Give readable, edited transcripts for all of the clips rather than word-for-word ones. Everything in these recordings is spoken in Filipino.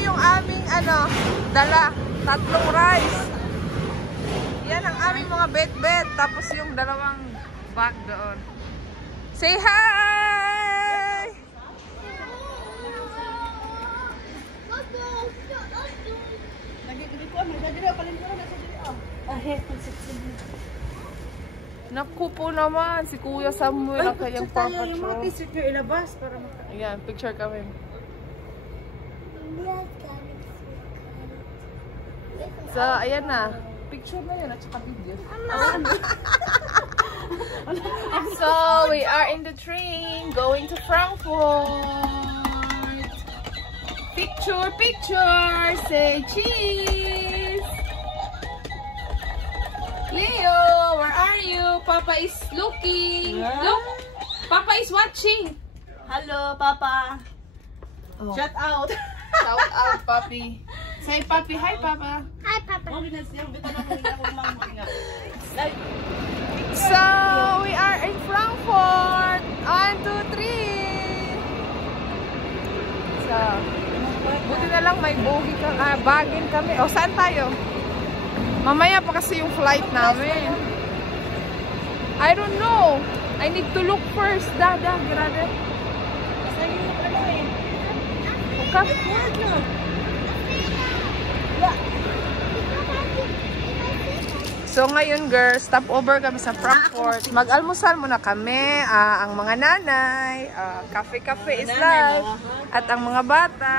yung aming dala. 3 rice. Yan ang aming mga bet-bet. Tapos yung 2 bag doon. Say hi! Naku po naman, si Kuya Samuel ang kanyang papatrol. Yung mga t-shirt nyo ilabas para Ayan, picture kami. So, ayan na. Picture na yun at saka video. So, we are in the train going to Frankfurt. Picture, picture! Say cheese! Leo, where are you? Papa is looking. Yeah. Look, Papa is watching. Hello, Papa. Oh. Shout out. Shout out, Papi. Say, Papi, hi, Papa. Hi, Papa. So, we are in Frankfurt. 1, 2, 3. So, buti na lang may bagin kami. O, saan tayo? Mamaya pa kasi yung flight namin. I don't know. I need to look first. Dada, grabe. Okay. So ngayon girls, stop over kami sa Frankfurt. Mag-almusal muna kami. Ang mga nanay, cafe-cafe is life. At ang mga bata,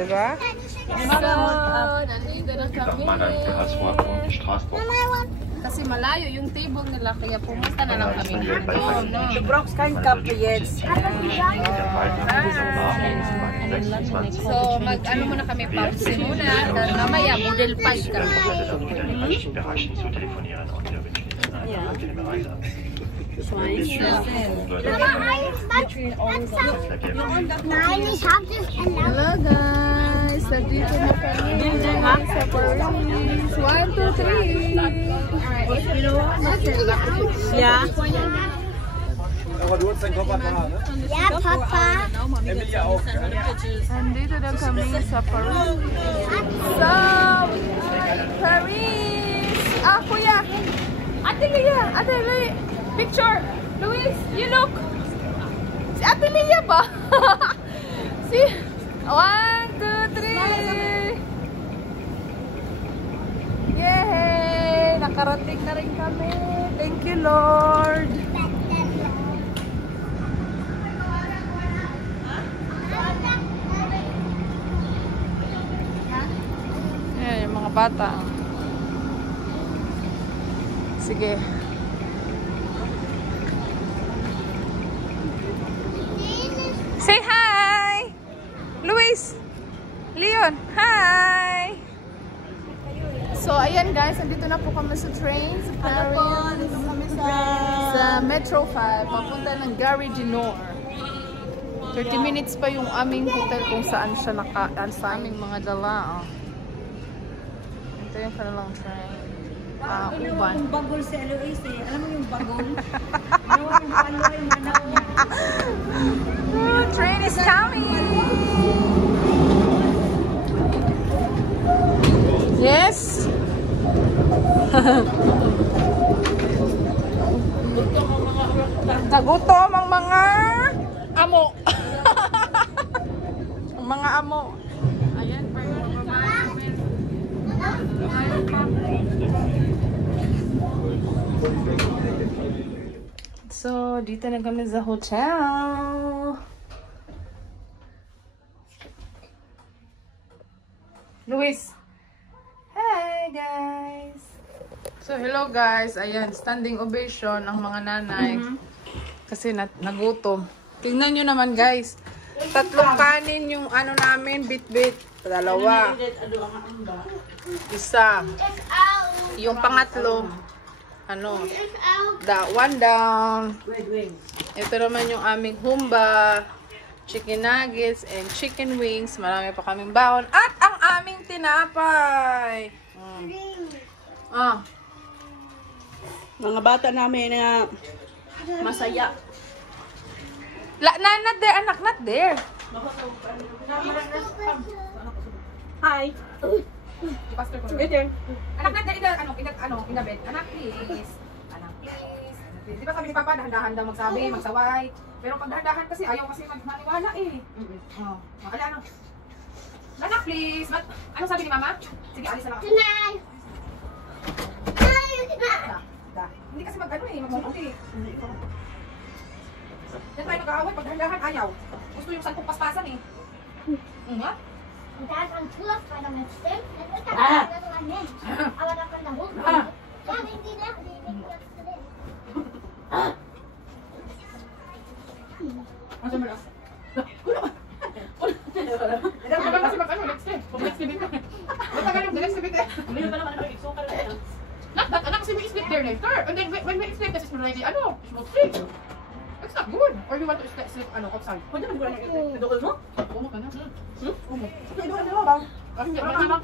diba? So, nandito na kami. Kasi malayo yung table nila, kaya pumunta na lang kami dito. Du brauchst kein Kaffee jetzt. So, mag-ano muna kami, pause muna. Then mamaya, model 5 kami. Nein, ich hab das Hello guys! Nandito na kami sa Paris. 1, 2, 3. Ja. Aber du hast deinen Koffer da, ne? Ja, Papa. Emilia auch, ja? Nandito na kami sa Paris. So, Paris! Kuya! Ate Lia! Ate Lia! Picture! Luis, you look! Si Ate Lia ba? Si... 1, 2, 3! Yay! Nakarating na rin kami. Thank you, Lord! Ayan, yung mga bata. Sige. Say hi! Luis! Leon! Hi! So, ayan guys, nandito na po kami sa train sa Paris. Dito kami Sa Metro 5, papunta ng Gare du Nord. 30 minutes pa yung aming hotel kung saan siya nakaan sa aming mga dala. Ito yung kanilang train. Uban. Yung bagol si Eloise eh. Alam mo yung bagol? Ginawa yung palo yung anak niya. Train is coming! Yes! Nagutom ang mga amo. Ang mga amo. Ayan pa yung So, dito na kami sa hotel. Luis! Hi guys! So, hello guys. Ayan, standing ovation ang mga nanay. Kasi nagutom. Tingnan nyo naman guys. 3 kanin yung ano namin, bit-bit. 2. Isa. Yung pangatlo, ano, 1 down. Ito naman yung aming humba, chicken nuggets, and chicken wings. Marami pa kaming baon. At ang aming tinapay. Mga bata namin na masaya. Not there, anak, not there. Hi. Pastor ko. Anak, not there, in the bed. Anak, please. Anak, please. Di ba sabi ni Papa, dahan-dahan daw magsabi, magsaway. Pero pag dahan-dahan kasi, ayaw kasi maniwala eh. Ala, ano? Anak, please. Ano sabi ni Mama? Sige, alis na lang ako. Hindi kasi mag-ano eh, mag-multi. Yan tayo nag-aaway, pag dahan-dahan, ayaw. Gusto yung sampung paspasan eh. Ha? Dad, ang tulak pa naman stem. Ito ka na naman eh. Awan ako na hug. Dad, hindi na. Hindi na stem. Ano mo lang? Ano kasi mag-ano, next day. Next day dito. Matagal yung next day dito. Hindi pa naman ako iksukal na yan. Anak kasi we sleep there later. And then when we sleep, this is already, smoke free. It's not good. Or you want to sleep, outside? Pwede ba siguro nag-idol mo? Umo ka na. Umo. Idol mo ba? Wala.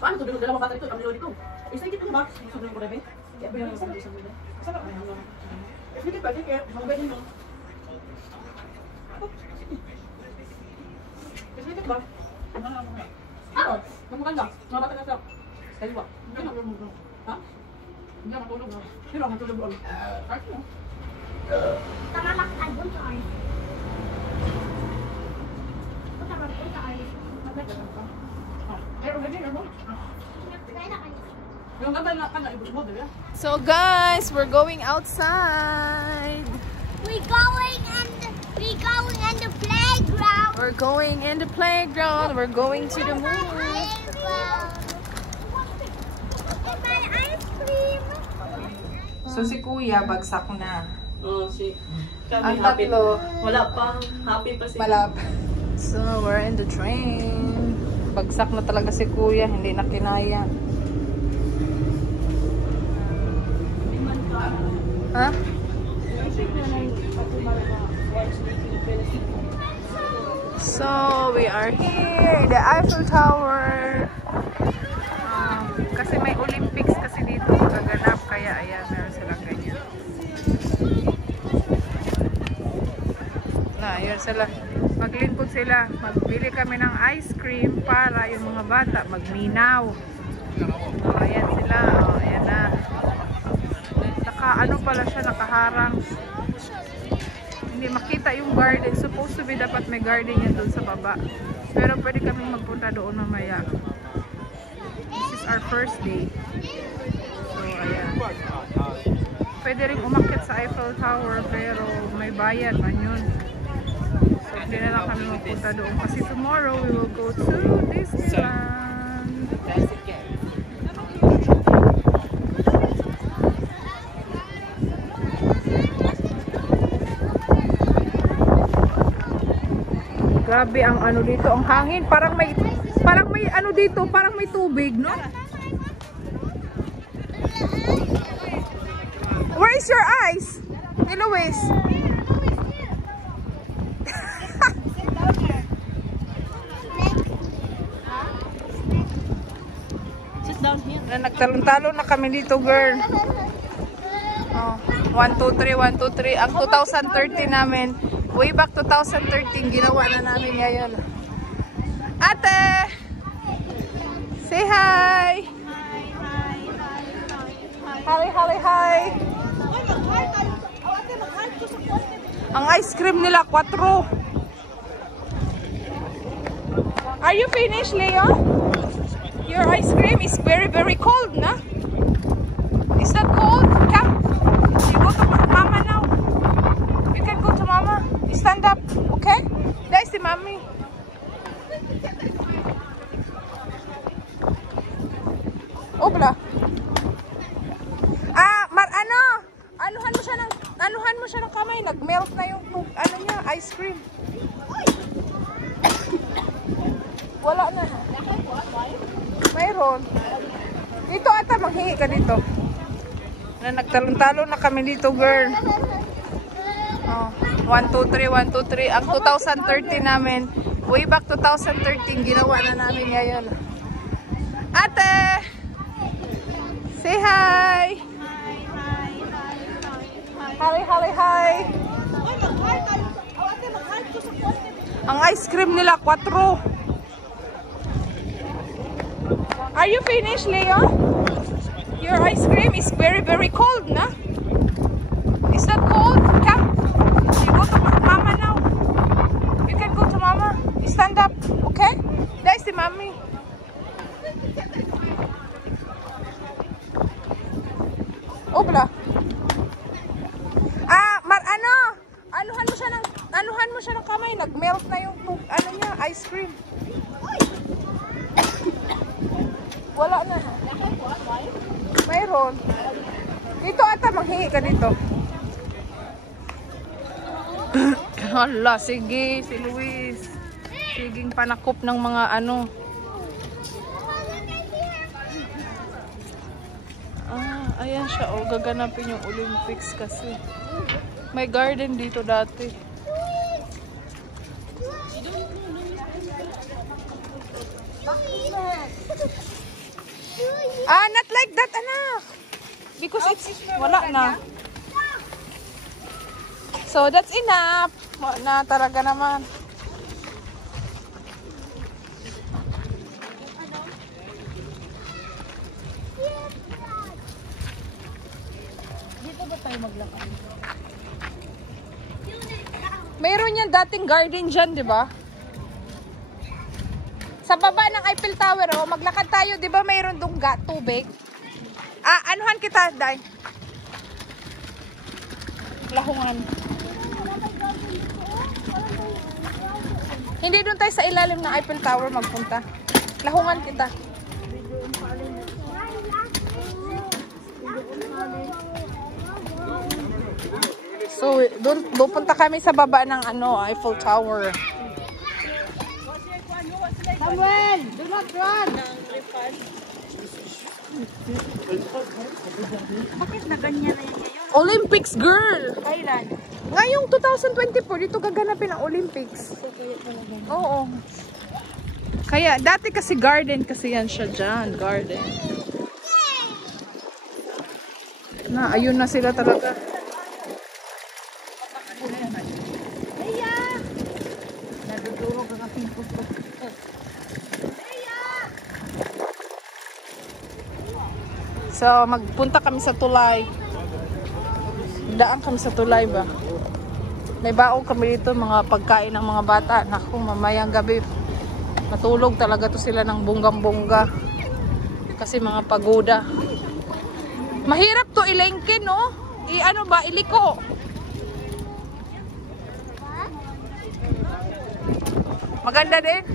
Paano ito? Dalawang bata ito. Ang lolo dito. Isa ikit mo ba? Sabihin ko rin eh. Kaya ba yung isang isang nila? Saan ako? Sige ba? Sige. Magaling mo. Sige ba? Ano? Magmaganda. Mga bata na siya. Kaya ba? Hindi na matulog. Ha? Hindi na matulog. Hindi na matulog. Kahit mo. Tamalakad mo sa akin. Tamalakad mo sa akin. So guys, we're going outside. We're going in the playground. We're going in the playground. We're going to the moon. My ice cream. So si Kuya, bagsak na. Oo, si. Ang tatlo. Wala pa. Happy pa si. Malap. So we're in the train. Bagsak na talaga si Kuya, hindi na kinaya. Ha? So we are here, the Eiffel Tower. Kasi may Olympics kasi dito magaganap, kaya ayan, meron silang ganyan. Ayan sila. Maglingkod sila. Magbili kami ng ice cream para yung mga bata magminaw. Ayan sila. Ayan na. Ano pala siya, nakaharang. Hindi makita yung garden. Supposed to be dapat may garden yan doon sa baba. Pero pwede kaming magpunta doon mamaya. This is our first day. So, ayan. Pwede rin umakyat sa Eiffel Tower pero may bayad man yun. So, hindi na lang kami magpunta doon. Kasi tomorrow we will go to Disneyland. Grabe ang ano dito, ang hangin. Parang may ano dito, parang may tubig, no? Where is your eyes? Hey, Luis. Sit down here. Nagtalon-talon na kami dito, girl. Oh, 1, 2, 3, 1, 2, 3. Ang 2013 namin. Way back 2013, ginawa na namin ngayon. Ate! Say hi! Hi! Ang ice cream nila, 4. Are you finished, Leo? Your ice cream is very, very cold, na? Is that cold? Come. You go to Mama now. You can go to Mama. Stand up, okay? There's the mommy. Obla. Anuhan mo siya ng kamay. Nag-melt na yung ano niya, ice cream. Wala na. Mayroon. Dito ata, maghingi ka dito. Nagtalon-talon na kami dito, girl. Oh, 1, 2, 3, 1, 2, 3. Ang 2013 namin, way back 2013, ginawa na namin ngayon. Ate! Say hi! Hi! Ang ice cream nila, 4. Are you finished, Leo? Your ice cream is very, very cold, na? Is that cold? Come. You go to Mama now. You can go to Mama. You stand up, okay? There's the mommy. Obla. Anuhan mo siya ng kamay. Nag-melt na yung niya, ice cream. Wala na. Mayroon. Dito ata, manghingi ka dito. Hala, sige, si Luis. Siging panakop ng mga ano. Ayan siya. O, gaganapin yung Olympics kasi. May garden dito dati. Not like that, anak. Because it's wala na. So that's enough. Na talaga naman. Dito ba tayo maglakad? Mayroon yan dating garden dyan, di ba? Sa baba ng Eiffel Tower, oh, maglakad tayo, di ba mayroon doon tubig? Anuhan kita, Day? Lahungan. Hindi doon tayo sa ilalim ng Eiffel Tower magpunta. Lahungan kita. So, doon pupunta kami sa baba ng Eiffel Tower. Samuel, do not run! Bakit na ganyan na yan ngayon? Olympics, girl! Kailan? Ngayong 2024, dito gaganapin ang Olympics. Oo. Kaya, dati kasi garden kasi yan siya dyan. Garden. Ayun na sila talaga. Nadudurog ang aking puso. So, magpunta kami sa tulay. Daan kami sa tulay ba? May baong kami dito, mga pagkain ng mga bata. Naku, mamayang gabi. Matulog talaga to sila ng bunggang-bungga. Kasi mga pagoda. Mahirap to ilengkin, no? Iliko. Maganda din.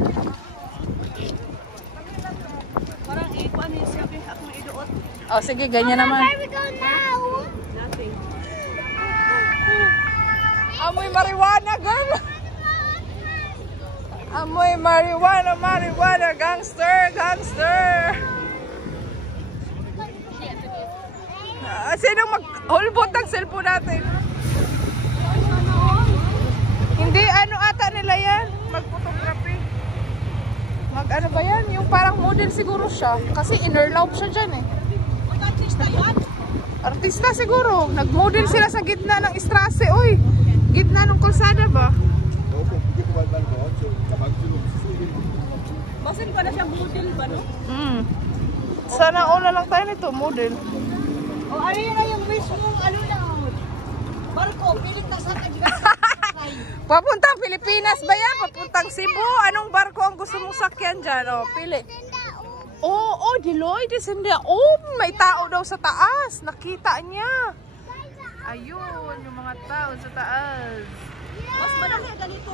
Parang ikuan niya siya, akong iduot. Oh, sige, ganyan naman. Where we go now? Nothing. Amoy marijuana, girl. Amoy marijuana, gangster. Sinong mag-hulbot ang cellphone natin? Hindi, ata nila yan? Mag-photography. Ano ba yan? Yung parang model siguro siya. Kasi inner-love siya dyan eh. Artista yan? Artista siguro. Nag-model sila sa gitna ng Strasse. Uy, gitna ng kalsada ba? Basin pa na siya model ba, no? Sana all lang tayo nito, model. O, ano yun na yung mismong lang. Barko, pilit na sa kanya. Papuntang Pilipinas ba yan? Papuntang Cebu? Anong barko ang gusto mong sakyan dyan? O, pili. Deloitte, hindi. May tao daw sa taas. Nakita niya. Ayun, yung mga tao sa taas. Mas madali ganito.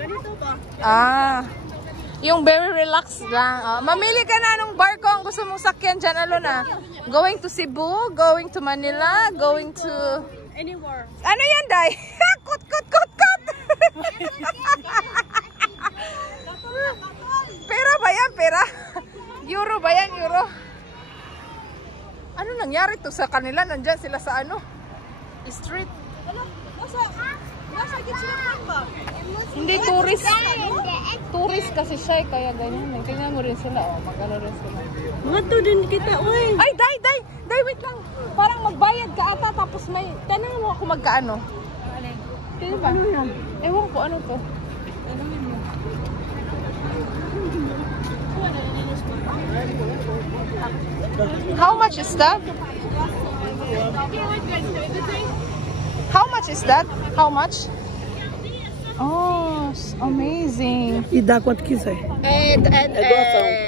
Ganito ba? Yung very relaxed lang. Mamili ka na anong barko ang gusto mong sakyan dyan. Going to Cebu, going to Manila, going to... Anywhere. Ano yan, Day? Kut! Pera ba yan? Pera? Euro ba yan? Euro? Ano nangyari to sa kanila? Nandyan sila sa street. Nasa gitna ba? Hindi, tourist. Tourist kasi siya, kaya ganyan. Tingnan mo rin sila, mag-ano rin sila. Mga to din kita, uy. Ay, Day, wait lang. Parang magbayad ka ata, tapos may, tanong mo ako magkaano. Ano ba? Ewan ko, ano to? How much is that? How much is that? How much? Oh, amazing. E dá quanto quiser.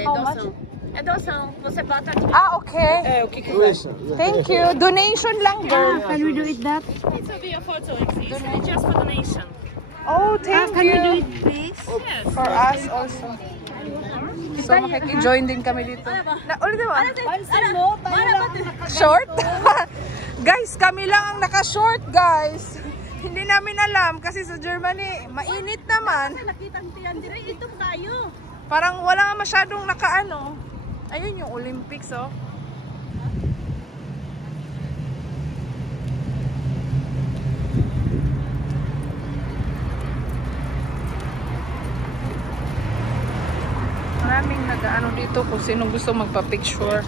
How much? É doação. Você bota aqui. Ah, okay. É, o que quiser. Thank you. Donation lang, girl. Can we do it that? This will be a photo. It's just for donation. Oh, thank you. Please. Yes. For us also. So, makiki-join din kami dito. Ulit mo. Short? Guys, kami lang ang naka-short, guys. Hindi namin alam kasi sa Germany, mainit naman. Parang wala masyadong naka-ano. Ayun yung Olympics, oh. Maraming nag-ano dito kung sino gusto magpa-picture.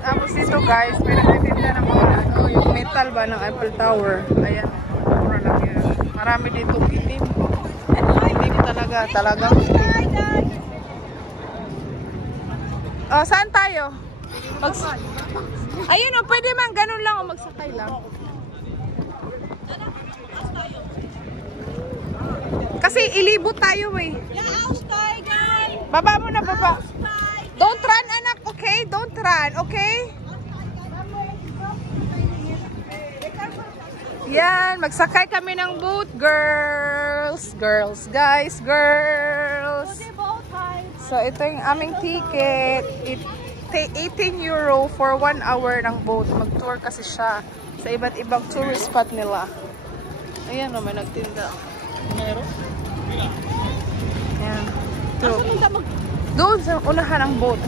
Tapos dito guys, may nagtitinda ng mga ano, yung metal ba ng Eiffel Tower. Ayan, mura lang yun. Marami dito itim. Itim talaga, talagang itim. Oh, saan tayo? Ayun o, pwede man ganun lang o magsakay lang. Kasi ilibot tayo eh. Baba mo na, baba. Don't run, anak, okay? Don't run, okay? Yan, magsakay kami ng boat, girls. Girls, guys, girls. So, ito yung aming ticket. 18 euro for 1 hour ng boat. Mag-tour kasi siya sa iba't ibang tourist spot nila. Ayan, may nagtinda. Meron? Yan. Doon sa unahan ng boat.